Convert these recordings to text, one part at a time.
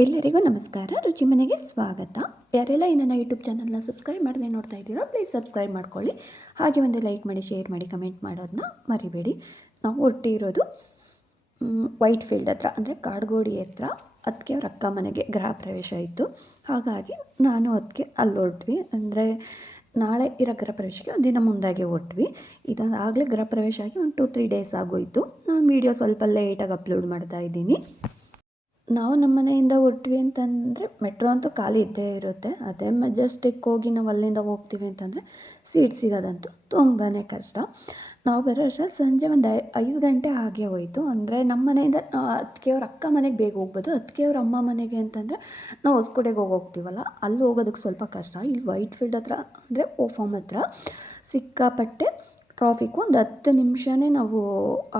ಎಲ್ಲರಿಗೂ ನಮಸ್ಕಾರ. ರುಚಿ ಮನೆಗೆ ಸ್ವಾಗತ. ಯಾರೆಲ್ಲ ಈ ನನ್ನ ಯೂಟ್ಯೂಬ್ ಚಾನಲ್ನ ಸಬ್ಸ್ಕ್ರೈಬ್ ಮಾಡದೆ ನೋಡ್ತಾ ಇದ್ದೀರೋ ಪ್ಲೀಸ್ ಸಬ್ಸ್ಕ್ರೈಬ್ ಮಾಡ್ಕೊಳ್ಳಿ. ಹಾಗೆ ಒಂದು ಲೈಕ್ ಮಾಡಿ ಶೇರ್ ಮಾಡಿ ಕಮೆಂಟ್ ಮಾಡೋದನ್ನ ಮರಿಬೇಡಿ. ನಾವು ಒಟ್ಟಿರೋದು ವೈಟ್ ಫೀಲ್ಡ್ ಹತ್ರ, ಅಂದರೆ ಕಾಡ್ಗೋಡಿ ಹತ್ರ. ಅದಕ್ಕೆ ಅವ್ರ ಅಕ್ಕ ಮನೆಗೆ ಗೃಹ ಪ್ರವೇಶ ಇತ್ತು. ಹಾಗಾಗಿ ನಾನು ಅದಕ್ಕೆ ಅಲ್ಲಿ ಹೊರಟ್ವಿ. ಅಂದರೆ ನಾಳೆ ಇರೋ ಗೃಹ ಪ್ರವೇಶಕ್ಕೆ ಒಂದು ದಿನ ಮುಂದಾಗೆ ಹೊಟ್ವಿ ಇದೊಂದು ಆಗಲೇ ಗೃಹ ಪ್ರವೇಶ ಆಗಿ ಒಂದು ಟೂ ತ್ರೀ ಡೇಸ್ ಆಗೋಯಿತು. ನಾನು ವೀಡಿಯೋ ಸ್ವಲ್ಪ ಲೇಟಾಗಿ ಅಪ್ಲೋಡ್ ಮಾಡ್ತಾ ಇದ್ದೀನಿ. ನಾವು ನಮ್ಮ ಮನೆಯಿಂದ ಹೊರಟ್ವಿ ಅಂತಂದರೆ ಮೆಟ್ರೋ ಅಂತೂ ಖಾಲಿ ಇದ್ದೇ ಇರುತ್ತೆ. ಅದೇ ಮೆಜೆಸ್ಟಿಕ್ ಹೋಗಿ ನಾವು ಅಲ್ಲಿಂದ ಹೋಗ್ತೀವಿ ಅಂತಂದರೆ ಸೀಟ್ ಸಿಗೋದಂತೂ ತುಂಬಾ ಕಷ್ಟ. ನಾವು ಬರೋ ವರ್ಷ ಸಂಜೆ ಒಂದು ಐದು ಗಂಟೆ ಹಾಗೆ ಹೋಯಿತು. ಅಂದರೆ ನಮ್ಮ ಮನೆಯಿಂದ ಅವ್ರ ಅಕ್ಕ ಮನೆಗೆ ಬೇಗ ಹೋಗ್ಬೋದು. ಅವ್ರ ಅಮ್ಮ ಮನೆಗೆ ಅಂತಂದರೆ ನಾವು ಹೊಸ್ಕೋಟೆಗೆ ಹೋಗಿ ಹೋಗ್ತೀವಲ್ಲ, ಅಲ್ಲಿ ಹೋಗೋದಕ್ಕೆ ಸ್ವಲ್ಪ ಕಷ್ಟ. ಇಲ್ಲಿ ವೈಟ್ ಫೀಲ್ಡ್ ಹತ್ರ ಅಂದರೆ ಫಾರ್ಮ್ ಹತ್ರ ಸಿಕ್ಕಾಪಟ್ಟೆ ಟ್ರಾಫಿಕ್ ಒಂದು ಹತ್ತು ನಿಮಿಷನೇ ನಾವು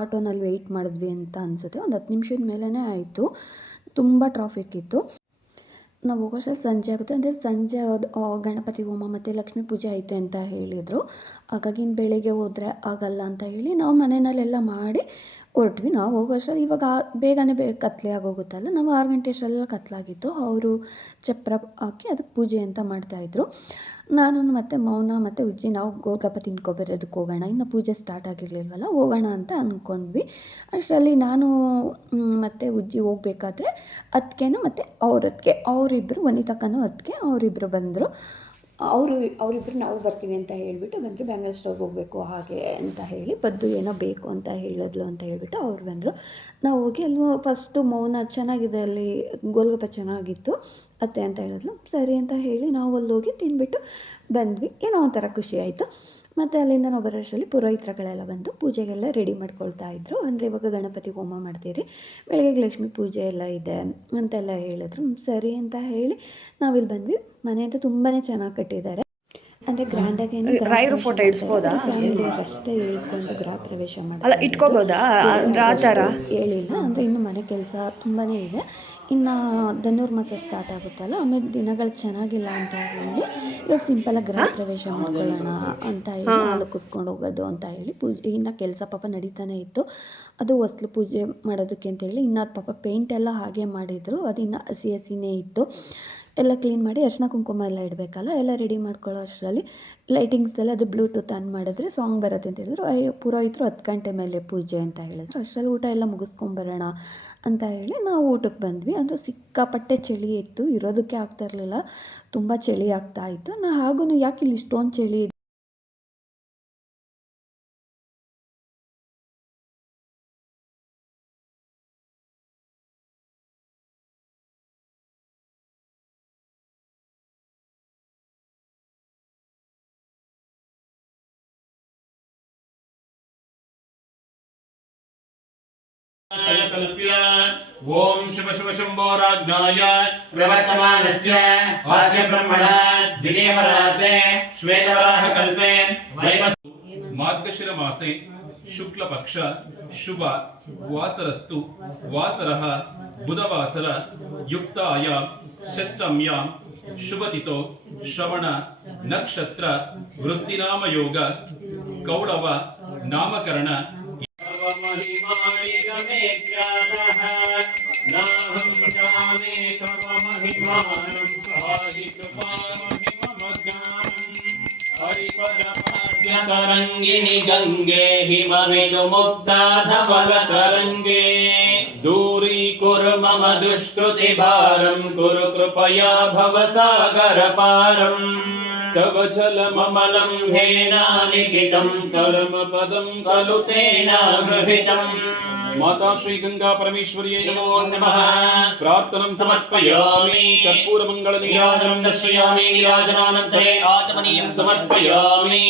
ಆಟೋನಲ್ಲಿ ವೆಯ್ಟ್ ಮಾಡಿದ್ವಿ ಅಂತ ಅನಿಸುತ್ತೆ. ಒಂದು ಹತ್ತು ನಿಮಿಷದ ಮೇಲೇ ಆಯಿತು. ತುಂಬ ಟ್ರಾಫಿಕ್ ಇತ್ತು. ನಾವು ಹೋಗೋಷ್ಟು ಸಂಜೆ ಆಗುತ್ತೆ. ಅಂದರೆ ಸಂಜೆ ಗಣಪತಿ ಹೋಮ ಮತ್ತು ಲಕ್ಷ್ಮೀ ಪೂಜೆ ಐತೆ ಅಂತ ಹೇಳಿದರು. ಹಾಗಾಗಿ ಬೆಳಿಗ್ಗೆ ಹೋದರೆ ಆಗಲ್ಲ ಅಂತ ಹೇಳಿ ನಾವು ಮನೆಯಲ್ಲೆಲ್ಲ ಮಾಡಿ ಹೊರಟ್ವಿ. ನಾವು ಹೋಗೋಷ್ಟು ಇವಾಗ ಬೇಗನೆ ಬೇಗ ಕತ್ಲೆ ಆಗೋಗುತ್ತಲ್ಲ, ನಾವು ಆರು ಗಂಟೆ ಅಷ್ಟೆಲ್ಲ ಕತ್ಲಾಗಿತ್ತು. ಅವರು ಚಪ್ರ ಹಾಕಿ ಅದಕ್ಕೆ ಪೂಜೆ ಅಂತ ಮಾಡ್ತಾಯಿದ್ರು ನಾನು ಮತ್ತು ಮೌನ ಮತ್ತು ಉಜ್ಜಿ ನಾವು ಗೋಲ್ಗಪ್ಪ ತಿನ್ಕೊಬರೋದಕ್ಕೆ ಹೋಗೋಣ. ಇನ್ನು ಪೂಜೆ ಸ್ಟಾರ್ಟ್ ಆಗಿರಲಿಲ್ವಲ್ಲ, ಹೋಗೋಣ ಅಂತ ಅಂದ್ಕೊಂಡ್ವಿ ಅಷ್ಟರಲ್ಲಿ ನಾನು ಮತ್ತು ಉಜ್ಜಿ ಹೋಗ್ಬೇಕಾದ್ರೆ ಅದಕ್ಕೇನು ಮತ್ತು ಅವ್ರದ್ಕೆ ಅವರಿಬ್ಬರು ವನಿತಕ್ಕನೂ ಅದಕ್ಕೆ ಅವರಿಬ್ಬರು ಬಂದರು. ಅವರು ಅವರಿಬ್ಬರು ನಾವು ಬರ್ತೀವಿ ಅಂತ ಹೇಳಿಬಿಟ್ಟು ಬಂದರು. ಬ್ಯಾಂಗಲ್ ಸ್ಟೋರ್ಗೆ ಹೋಗಬೇಕು ಹಾಗೆ ಅಂತ ಹೇಳಿ ಬದ್ದು ಏನೋ ಬೇಕು ಅಂತ ಹೇಳಿದ್ಲು ಅಂತ ಹೇಳಿಬಿಟ್ಟು ಅವ್ರು ಬಂದರು. ನಾವು ಹೋಗಿ ಅಲ್ಲಿ ಫಸ್ಟು ಮೌನ ಚೆನ್ನಾಗಿದೆ, ಅಲ್ಲಿ ಗೋಲ್ಗಪ್ಪ ಚೆನ್ನಾಗಿತ್ತು, ಅತ್ತೆ ಅಂತ ಹೇಳಿದ್ಲು. ಸರಿ ಅಂತ ಹೇಳಿ ನಾವು ಅಲ್ಲಿ ಹೋಗಿ ತಿಂದ್ಬಿಟ್ಟು ಬಂದ್ವಿ. ಏನೋ ಒಂಥರ ಖುಷಿ ಆಯಿತು. ಮತ್ತು ಅಲ್ಲಿಂದ ನಾವು ಬರೋಷ್ಟರಲ್ಲಿ ಪುರೋಹಿತರುಗಳೆಲ್ಲ ಬಂದು ಪೂಜೆಗೆಲ್ಲ ರೆಡಿ ಮಾಡ್ಕೊಳ್ತಾ ಇದ್ರು. ಅಂದರೆ ಇವಾಗ ಗಣಪತಿ ಹೋಮ ಮಾಡ್ತೀರಿ ಬೆಳಗ್ಗೆ ಲಕ್ಷ್ಮಿ ಪೂಜೆ ಎಲ್ಲ ಇದೆ ಅಂತೆಲ್ಲ ಹೇಳಿದ್ರು. ಸರಿ ಅಂತ ಹೇಳಿ ನಾವಿಲ್ಲಿ ಬಂದ್ವಿ. ಮನೆ ಅಂತ ತುಂಬಾ ಚೆನ್ನಾಗಿ ಕಟ್ಟಿದ್ದಾರೆ. ಅಂದರೆ ಗ್ರ್ಯಾಂಡಾಗಿ ರಾಯರ ಫೋಟೋ ಇಡ್ಸ್ಬೋದಾ? ಅಷ್ಟೇ ಹೇಳ್ಕೊಂಡು ಗೃಹ ಪ್ರವೇಶ ಮಾಡಿ ಅಲ್ಲ ಇಟ್ಕೋಬೋದಾ? ಅಂದ್ರೆ ಆ ಥರ ಹೇಳಿಲ್ಲ. ಅಂದರೆ ಇನ್ನು ಮನೆ ಕೆಲಸ ತುಂಬಾ ಇದೆ. ಇನ್ನು ಧನುರ್ಮಾಸ ಸ್ಟಾರ್ಟ್ ಆಗುತ್ತಲ್ಲ? ಆಮೇಲೆ ದಿನಗಳು ಚೆನ್ನಾಗಿಲ್ಲ ಅಂತ ಹೇಳಿ ಇವಾಗ ಸಿಂಪಲಾಗಿ ಗೃಹ ಪ್ರವೇಶ ಮಾಡ್ಕೊಳ್ಳೋಣ ಅಂತ ಹೇಳಿ ಹಾಲು ಕುಸ್ಕೊಂಡು ಹೋಗೋದು ಅಂತ ಹೇಳಿ ಪೂಜೆ ಇನ್ನು ಕೆಲಸ ಪಾಪ ನಡೀತಾನೆ ಇತ್ತು. ಅದು ಹೊಸ್ಲು ಪೂಜೆ ಮಾಡೋದಕ್ಕೆ ಅಂತ ಹೇಳಿ ಇನ್ನು ಅದು ಪಾಪ ಪೇಂಟ್ ಎಲ್ಲ ಹಾಗೆ ಮಾಡಿದರು. ಅದು ಇನ್ನು ಹಸಿ ಹಸಿನೇ ಇತ್ತು. ಎಲ್ಲ ಕ್ಲೀನ್ ಮಾಡಿ ಅರ್ಶಿನ ಕುಂಕುಮ ಎಲ್ಲ ಇಡಬೇಕಲ್ಲ ಎಲ್ಲ ರೆಡಿ ಮಾಡ್ಕೊಳ್ಳೋ ಅಷ್ಟರಲ್ಲಿ ಲೈಟಿಂಗ್ಸ್ದೆಲ್ಲ ಅದು ಬ್ಲೂಟೂತ್ ಆನ್ ಮಾಡಿದ್ರೆ ಸಾಂಗ್ ಬರುತ್ತೆ ಅಂತ ಹೇಳಿದ್ರು. ಅಯ್ಯೋ ಪುರೋಹಿತರು ಹತ್ತು ಗಂಟೆ ಮೇಲೆ ಪೂಜೆ ಅಂತ ಹೇಳಿದ್ರು. ಅಷ್ಟರಲ್ಲಿ ಊಟ ಎಲ್ಲ ಮುಗಿಸ್ಕೊಂಬರೋಣ ಅಂತ ಹೇಳಿ ನಾವು ಊಟಕ್ಕೆ ಬಂದ್ವಿ. ಅಂದರೆ ಸಿಕ್ಕಾಪಟ್ಟೆ ಚಳಿ ಇತ್ತು. ಇರೋದಕ್ಕೆ ಆಗ್ತಾ ಇರಲಿಲ್ಲ. ತುಂಬ ಚಳಿ ಆಗ್ತಾ ಇತ್ತು. ನಾ ಹಾಗೂ ಯಾಕೆ ಇಲ್ಲಿ ಇಷ್ಟೊಂದು ಚಳಿ संकल्प्य शिव शिव प्रवर्तमानस्य वैवस् मार्गशिर मासे शुक्ल पक्ष शुभ वासरस्तु वासरः बुधवासर युक्तायां षष्टम्यां शुभतिथो श्रवण नक्षत्र वृत्तिनाम योग कौडव नामकरण सर्वमहिमानि गमेत्यातः नाहं जाने तव हरिपदपाद्यतरङ्गिणि गङ्गे हिमविदुमुक्ताधवलतरङ्गे दूरीकुरु मम दुष्कृतिभारं कुरु कृपया भवसागरपारम्। तव जलममलं हेनालिखितं कर्मपदं खलु तेनागृहीतम् माता श्री गंगा परमेश्वर्यै नमो नमः प्रार्थनं समर्पयामि कर्पूरमङ्गल नीराजनं दर्शयामि नीराजनानन्तरे आचमनीयं समर्पयामि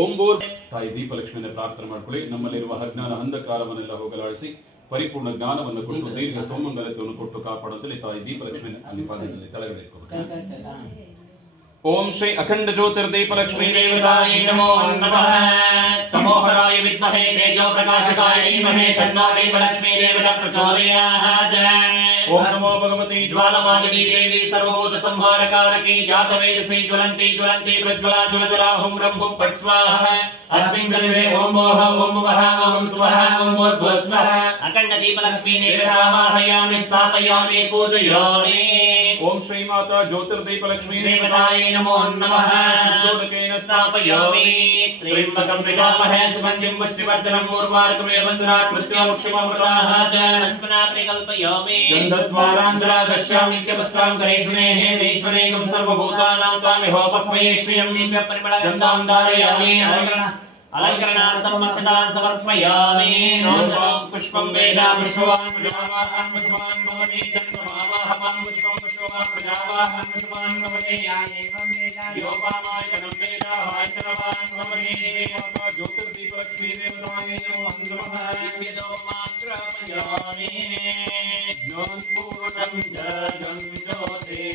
ಓಂ ಬೋರ್ ತಾಯಿ ದೀಪಲಕ್ಷ್ಮಿಯನ್ನು ಪ್ರಾರ್ಥನೆ ಮಾಡ್ಕೊಳ್ಳಿ ನಮ್ಮಲ್ಲಿರುವ ಅಜ್ಞಾನ ಅಂಧಕಾರವನ್ನೆಲ್ಲ ಹೋಗಲಾಡಿಸಿ ಪರಿಪೂರ್ಣ ಜ್ಞಾನವನ್ನು ಕೊಟ್ಟು ದೀರ್ಘ ಸೌಮಂಗಲ್ಯತೆಯನ್ನು ಕೊಟ್ಟು ಕಾಪಾಡೋದಲ್ಲಿ ತಾಯಿ ದೀಪಲಕ್ಷ್ಮಿ ಅಲ್ಲಿ ಪಾದದಲ್ಲಿ ತಲೆಗಡೆ ओम श्री अखंड ज्योतिर्दीप लक्ष्मी देवताय नमो नमः। तमोहराय विद्महे तेजो प्रकाशकाय धीमहि तन्ना देव लक्ष्मी देवता प्रचोदयात्। ओम नमो भगवती ज्वालामालिनी देवी सर्वभूत संहारकारकी जातवेदसी ज्वलन्ति ज्वलन्ति प्रज्वला ज्वलजला हुं रं हुं फट् स्वाहा अस्मिन् गर्भे ओम मोह, ओम वः ओम स्वः ओम भूर्भुवः अखंड दीप लक्ष्मी देवता महायामि स्थापयामि, पूजयामि। ओम श्री माता ज्योतिर्दीप लक्ष्मी देवताय नमो नमः। शुद्धोदकेन स्थापयामि। त्र्यम्बकं विजामहे सुगन्धिं पुष्टिवर्धनम् उर्वारुकमेव वन्दनात् मृत्योक्षिममृताः जनस्मना परिकल्पयामि गन्धद्वारान्तरा दश्यामि इत्यपस्तां करेष्णेः देश्वरेकं सर्वभूतानां कामिहोपक्मये श्रियं दिव्यपरिमलगन्धां धारयामि। अलङ्करणार्थं मक्षतान् समर्पयामि। पुष्पं वेदा पुष्पवान् पुष्पवान् भवति। योपामायतनं वेदा वाचनवान् भवनेवतो ज्योतिर्दीपलक्ष्मीदेवतायै नमो नमः यदोमात्रमयामि ज्ञोत्पूर्णं जगं ज्योते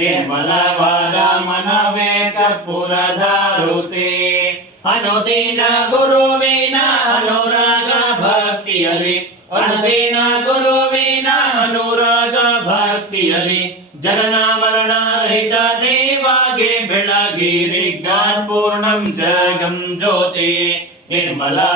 निर्मलवाचमनवे अनदीन गुरु वीना अनुराग भक्तियलि जनन मरण रहित देवागे बेळगिरि निर्मला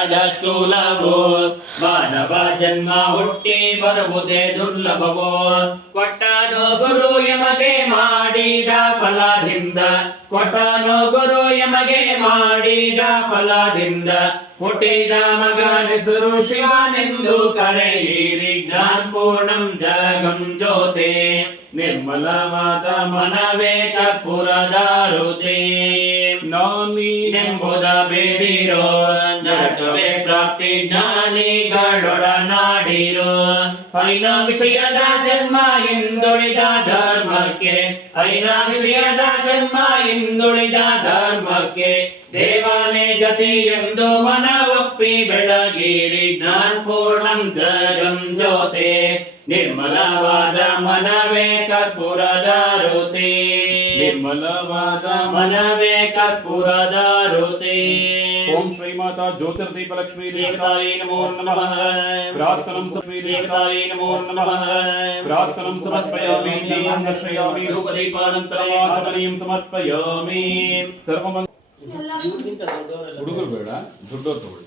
ಅಷ್ಟವರ್ಣದ ಸ್ಥೂಲವು ಮಾನವ ಜನ್ಮ ಹುಟ್ಟಿ ಬರುವುದೇ ದುರ್ಲಭವೋ. ಕೊಟ್ಟನು ಗುರು ಯಮಗೆ ಮಾಡಿದ ಫಲದಿಂದ. ಕೊಟ್ಟನು ಗುರು ಯಮಗೆ ಮಾಡಿದ ಫಲದಿಂದ. ಹುಟ್ಟಿದ ಮಗನಿಸರು ಶಿವನೆಂದು ಕರೆಯಿರಿ ಜ್ಞಾನಪೂರ್ಣಂ ಜಗಂ ಜ್ಯೋತಿ. ನಿರ್ಮಲವಾದ ಮನವೇ ಕರ್ಪೂರದಾರುತಿ ನಾನೀನೆಂಬುದ ಬೇಡಿರೋ ಜ್ಞಾನಿಗಳೊಡನಾಡಿರೋ. ಐನ ವಿಷಯದ ಜನ್ಮ ಹಿಂದುಳಿದ ಧರ್ಮಕ್ಕೆ, ಐನ ವಿಷಯದ ಜನ್ಮ ಹಿಂದುಳಿದ ಧರ್ಮಕ್ಕೆ, ದೇವಾನೇ ಗತಿ ಎಂದು ಮನ ಒಪ್ಪಿ ಬೆಳಗಿರಿ ಜ್ಞಾನಪೂರ್ಣಂ ಜಗಂ ಜ್ಯೋತಿ. ನಿರ್ಮಲವಾದ ಮನವೇ ಕರ್ಪೂರದಾರುತಿ ನಿರ್ಮಲವಾದ ಮನವೇ ಕರ್ಪೂರದಾರುತಿ ಓಂ ಶ್ರೀಮಾತಾ ಜ್ಯೋತಿರ್ದೀಪಲಕ್ಷ್ಮೀ ದೇವತಾಯೇ ನಮೋ ನಮಃ. ಪ್ರಾರ್ಥನಂ ಸಮೀ ದೇವತಾಯೇ ನಮೋ ನಮಃ. ಪ್ರಾರ್ಥನಂ ಸಮರ್ಪಯಾಮಿ. ದೀಪಂ ದರ್ಶಯಾಮಿ ಧೂಪದೀಪಾನಂತರಂ ಆಚಮನೀಯಂ ಸಮರ್ಪಯಾಮಿ. ಸರ್ವಮಂಗ ಹುಡುಗರು ಬೇಡ ದೊಡ್ಡವ್ರು ತಗೊಳ್ಳಿ.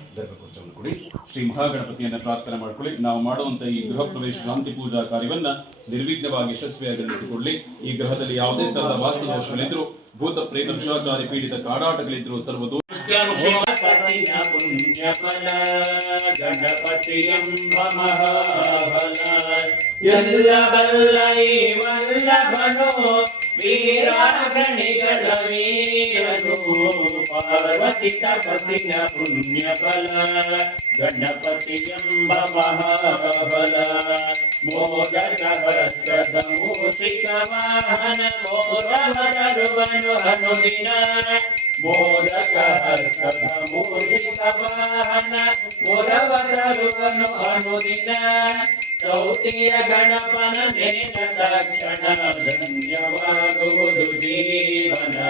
ಕೊಡಿ ಶ್ರೀ ಮಹಾಗಣಪತಿಯನ್ನ ಪ್ರಾರ್ಥನೆ ಮಾಡಿಕೊಳ್ಳಿ. ನಾವು ಮಾಡುವಂತ ಈ ಗೃಹ ಪ್ರವೇಶ, ಶಾಂತಿ ಪೂಜಾ ಕಾರ್ಯವನ್ನ ನಿರ್ವಿಘ್ನವಾಗಿ ಯಶಸ್ವಿಯಾಗಿ ನಡೆಸಿಕೊಳ್ಳಿ. ಈ ಗ್ರಹದಲ್ಲಿ ಯಾವುದೇ ತರಹದ ವಾಸ್ತು ದೋಷಗಳಿದ್ರು, ಭೂತ ಪ್ರೇತ ವಿಷಾಚಾರಿ ಪೀಡಿತ ಕಾಡಾಟಗಳಿದ್ರು ಸರ್ವ ದೋ- ನಿತ್ಯಮುಖ್ಯಪತಿನ ಪುಣ್ಯಫಲ ಗಣಪತಿಯಂ ಮಹಾಬಲ ಎಲ್ಲ ಬಲ್ಲ ಈ ವಲ್ಲಭನು ವೀರಾಗಣಿಗಳ ವೀರನು ಪಾರ್ವತಿ ತಪಸ್ಸಿನ ಪುಣ್ಯಫಲ ಗಣಪತಿ ಎಂಬ ಮಹಾಬಲ ಮೋದಕ ಭಸ್ರದ ಮೂರ್ತಿಕ ವಾಹನ ಮೋದವರುವನು ಅನುದಿನ ಮೋದಕ ಹಸ್ತದ ಮೂರ್ತಿಕ ವಾಹನ ಮೊರವರುವನು ಅನುದಿನ ಚೌತಿಯ ಗಣಪನ ನೆನೆದ ತಕ್ಷಣ ಧನ್ಯವಾಗುವುದು ಜೀವನ.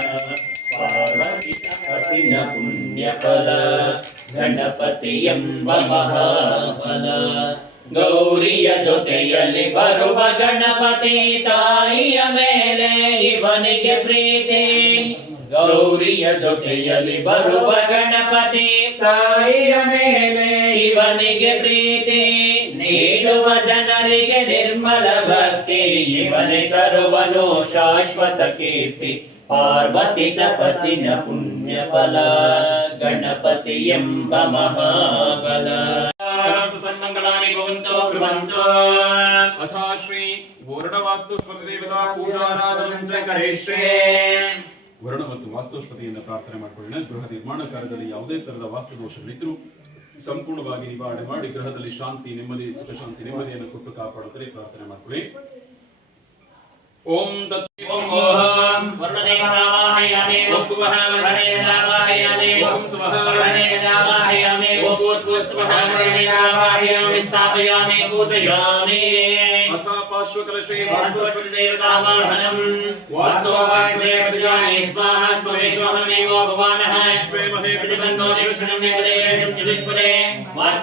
ಪಾರ್ವತಿ ಪತಿನ ಪುಣ್ಯ ಫಲ ಗಣಪತಿ ಎಂಬ ಮಹಾಫಲ. ಗೌರಿಯ ಜೊತೆಯಲ್ಲಿ ಬರುವ ಗಣಪತಿ ತಾಯಿಯ ಮೇಲೆ ಇವನಿಗೆ ಪ್ರೀತಿ. ಗೌರಿಯ ಜೊತೆಯಲ್ಲಿ ಬರುವ ಗಣಪತಿ ತಾಯಿಯ ಮೇಲೆ ಇವನಿಗೆ ಪ್ರೀತಿ. ನೀಡುವ ಜನರಿಗೆ ನಿರ್ಮಲ ಭಕ್ತಿ. ಇವನೆ ತರುವನು ಶಾಶ್ವತ ಕೀರ್ತಿ. ಪಾರ್ವತಿ ತಪಸಿನ ಪುಣ್ಯ ಫಲ. ಗಣಪತಿ ಎಂಬ ಮಹಾಬಲ. ಸಮಸ್ತ ಸನ್ಮಂಗಳಾನಿ ಭವಂತೋ ಭವಂತೋ ಅಥಾ ಶ್ರೀ ವರ್ಣವಾಸ್ತುಸ್ಪತಿ ದೇವತಾ ಪೂಜಾರಾಧನಂ ಚ ಕರಿಷ್ಯೆ. ವರ್ಣ ಮತ್ತು ವಾಸ್ತುಸ್ಪತಿಯಿಂದ ಪ್ರಾರ್ಥನೆ ಮಾಡಿಕೊಳ್ಳೋಣ. ಗೃಹ ನಿರ್ಮಾಣ ಕಾರ್ಯದಲ್ಲಿ ಯಾವುದೇ ತರಹದ ವಾಸ್ತು ದೋಷಗಳಿದ್ರೂ ಸಂಪೂರ್ಣವಾಗಿ ನಿವಾರಣೆ ಮಾಡಿ ಗೃಹದಲ್ಲಿ ಶಾಂತಿ ನೆಮ್ಮದಿ ಸುಖ ಶಾಂತಿ ನೆಮ್ಮದಿಯನ್ನು ಕೊಟ್ಟು ಕಾಪಾಡುತ್ತಲೇ ಪ್ರಾರ್ಥನೆ ಮಾಡಿಕೊಳ್ಳಿ ಓಂ ತತ್ ಓಂ ಓಂ ವರುಣದೇವತಾವಾಹಯಾಮಿ ಓಂ ಕುವಃ ವರುಣದೇವತಾವಾಹಯಾಮಿ ಓಂ ಸ್ವಃ ವರುಣದೇವತಾವಾಹಯಾಮಿ ಓಂ ಭೂರ್ಭುವಸ್ವಃ ವರುಣದೇವತಾವಾಹಯಾಮಿ ಸ್ಥಾಪಯಾಮಿ ಪೂಜಯಾಮಿ ಅಥ ಪಾರ್ಶ್ವಕಲಶೇ वास्तवदेवतावाहनं वास्तववासुदेवतानि स्माः स्मरेश्वरमेव भवानः महे प्रतिबन्धो दिवसनं देवदेवेशं चतुष्पदे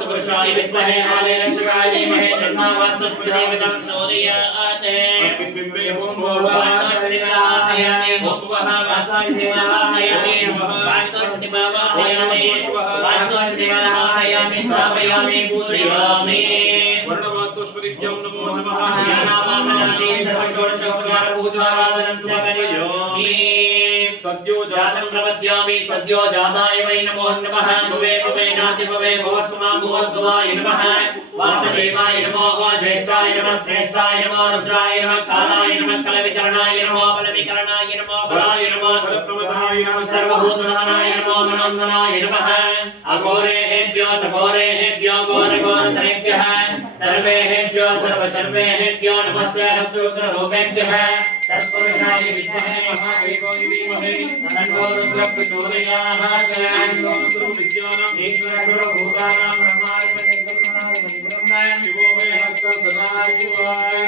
पुरुषाय विद्महे आले रक्षकाय धीमहि तन्नो वास्तुष्मदे वचनं चोदयात् अस्मिन् बिम्बे होम भोः वास्तुष्टिवाहयामि भोः वास्तुष्टिवाहयामि वास्तुष्टिवाहयामि वास्तुष्टिवाहयामि स्थापयामि। पूजयामि। वर्णवास्तुष्पदिभ्यं नमो नमः। यानावामनादि सर्वषोडशोपचारपूजाराधनं समर्पयामि सद्यो जातं जातं प्रपद्यामि सद्यो जाताय वै नमो नमः। भवे भवे नाति भवे भवस्मा भुवद्भवाय नमः। वामदेवाय नमो ज्येष्ठाय नमः श्रेष्ठाय नमो रुद्राय नमः कालाय नमः कलविकरणाय नमो बलविकरणाय नमो बलाय नमो फलप्रमदाय नमः। सर्वभूतनाय नमो मनोन्मनाय नमः। अघोरेभ्यो तघोरेभ्यो घोरघोरतरेभ्यः। सर्वेभ्यो सर्वशर्वेभ्यो नमस्ते हस्तरुद्ररूपेभ्यः तत्पुरुषाय विद्महे महादेवाय धीमहि तन्नो रुद्रः प्रचोदयात् सर्वविद्यानां ईश्वरस्वरूपाणां ब्रह्मादिपति ब्रह्मादिपति ब्रह्म शिवो मे हस्त सदा शिवाय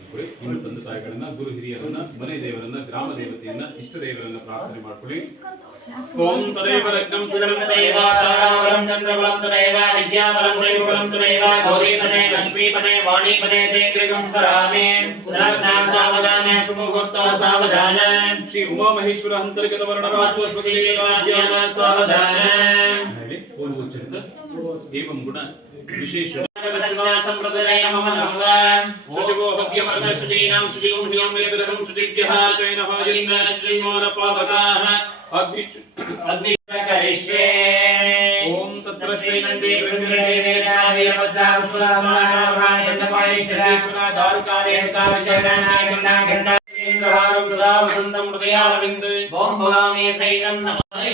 ಮಾಡ್ಕೊಳ್ಳಿ. ನಿಮ್ಮ ತಂದೆ ತಾಯಿಗಳನ್ನ ಗುರು ಹಿರಿಯರನ್ನ ಮನೆ ದೇವರನ್ನ ಗ್ರಾಮ ದೇವತೆಯನ್ನ ಇಷ್ಟ ದೇವರನ್ನ ಪ್ರಾರ್ಥನೆ ಮಾಡ್ಕೊಳ್ಳಿ. ಓಂ ತದೈವ ಲಗ್ನಂ ಸುಗಣಂ ತದೈವ ತಾರಾವಲಂ ಚಂದ್ರವಲಂ ತದೈವ ವಿದ್ಯಾವಲಂ ದೈವವಲಂ ತದೈವ ಗೌರಿ ಪದೇ ಲಕ್ಷ್ಮೀ ಪದೇ ವಾಣಿ ಪದೇ ತೇ ಕೃಗಂಸ್ಕರಾಮಿ ಸರ್ವಜ್ಞಾ ಸಾವಧಾನ ಶುಭ ಮುಹೂರ್ತ ಸಾವಧಾನ. ಶ್ರೀ ಉಮಾ ಮಹೇಶ್ವರ ಅಂತರ್ಗತ ವರ್ಣ ರಾಜ್ಯಾನ ಸಾವಧಾನ. ಹೇಳಿ ಓರ್ವ ಚರಿತ. ಏವಂ ಗುಣ ವಿಶೇಷ. ಸಂಪ್ರದಾಯ ನಮಃ ನಮಃ. शिवो भव्यमर्म सुजयीनां सुविलोम हिलोम निरभिरभं सुदिव्यहार तेन भाजलिन्द नक्षिमो न पापकाः अग्नि अग्नि करिष्ये ओम तत्र श्रीनन्दे गृहिणन्दे वीरनावीरभद्रावसुरामानावरायन्दपायिष्टदेशुरा दारुकारेण काविजगानाय गण्डागण्डा इन्द्रहारं सदा वसन्तं हृदयारविन्दे ओम भवामि सैनं नमः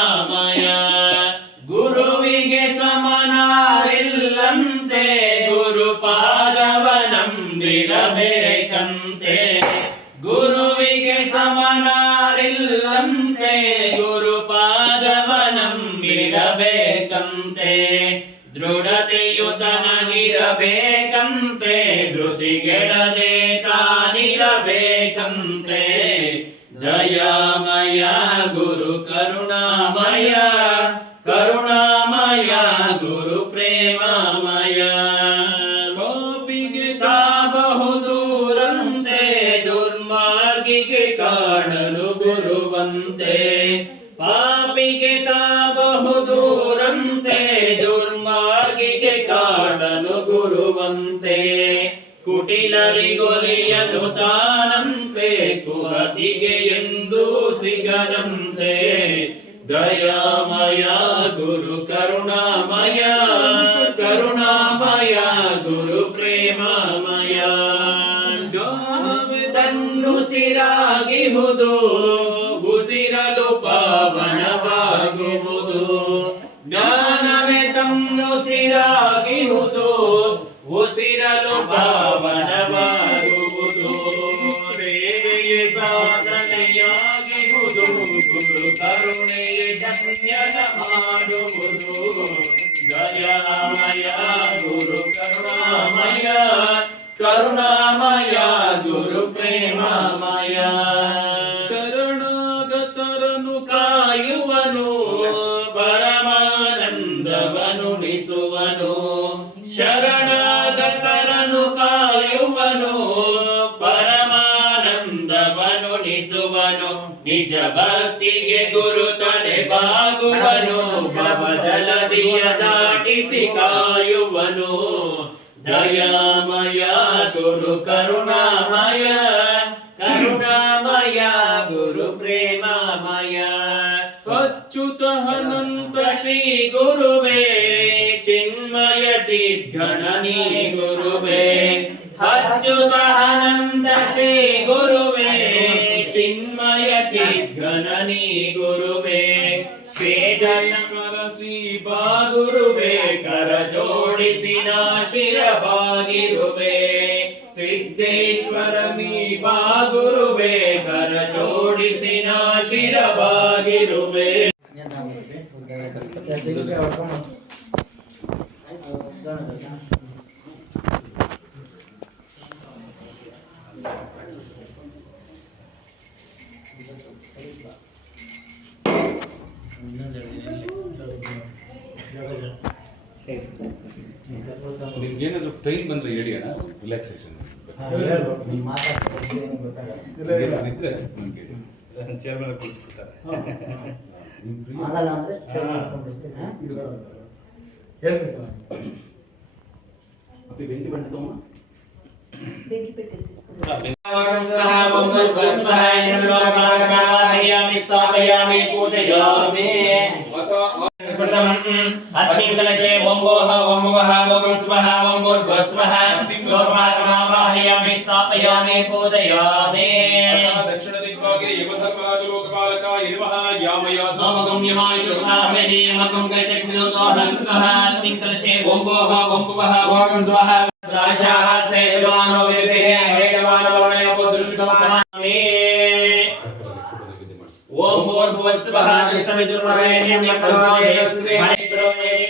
ಪ್ರೇಮಮಯ ಗುರುವಿಗೆ ಸಮನಾರಿಲ್ಲಂತೆ ಕಾಣಲು ಗುರುವಂತೆ ಪಾಪಿಗೆ ತಾಬಹುದೂರಂತೆ ದುರ್ಮಾರ್ಗಿಗೆ ಕಾಣಲು ಗುರುವಂತೆ ಕುಟಿಲರಿಗೊಲಿಯನು ತಾನಂತೆ ಕುಹತಿಗೆ ಎಂದು ಸಿಗದಂತೆ. ದಯಾಮಯ ಗುರು ಕರುಣಾಮಯ ತನ್ನುಸಿರಾಗಿಹುದು ಉಸಿರಲು ಪಾವನವಾಗುವುದು. ಜ್ಞಾನವೇ ತನ್ನುಸಿರಾಗಿಹುದು ಉಸಿರಲು ಪಾವನವಾಗುವುದು. ನಿಸುವನು ಶರಣಾಗತರನು ಕಾಯುವನು, ಪರಮಾನಂದವನು ನಿಸುವನು, ನಿಜ ಭಕ್ತಿಗೆ ಗುರು ತಲೆ ಬಾಗುವನು ಭವ ಜಲದಿಯ ದಾಟಿಸಿ ಕಾಯುವನು. ದಯಾಮಯ ಗುರು ಕರುಣಾಮಯ ಚಿನ್ಮಯ ಚಿದ್ಗಣನಿ ಗುರುವೇ ಶ್ವೇತನಕರಸಿ ಬಾ ಗುರುವೇ ಕರ ಜೋಡಿಸಿ ನಾಶಿರ ಶಿರಬಾಗಿರುವೆ. ಸಿದ್ದೇಶ್ವರ ನೀ ಬಾ ಗುರುವೇ ಕರ ಜೋಡಿಸಿ ನಾ ಏನಾದ್ರು ಪೈನ್ ಬಂದ್ರೆ ಹೇಳಿ ಅಣ್ಣ ರಿಲ್ಯಾಕ್ಸೇಷನ್ ಇದ್ರೆ ನಮ್ಗೆ ಹೇಳಿ ಚೇರ್ಮನ್ ಕೂರಿಸ್ಬಿಡ್ತಾರೆ ನಿಮ್ free- ಆಗಲ್ಲ ಅಂದ್ರೆ ಚೇರ್ ಮಾಡ್ಕೊಂಡ್ಬಿಡ್ತೀನಿ, ಹಾ? ಮತ್ತೆ ಬೆಂಕಿ ಬಂದು ತಗೊಂಡು स्थापयामि पूजयामि अस्मिन् कलशे स्थापयामि स्थापयामि पूजयामि दक्षिणदिग्भागे यमधर्मराजलोकपालकाय नमः। यामया सोमगं यमायुर्नामहे मकं गजग्निरोतो रङ्गः अस्मिन् कलशे गोम्भोः गोम्भुवः भोगं स्वाहा। राशाः हस्ते यजमानो विपिः हेडमानो वनयोपदृष्टं समामे ओम भूर्भुवः स्वः विश्वमिदुर्वरेण्यं यद्भवते मणिप्रोणे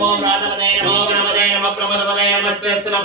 ఓం రాధపదే నమో గణపదే నమ ప్రమదపదే నమస్తే స్థలం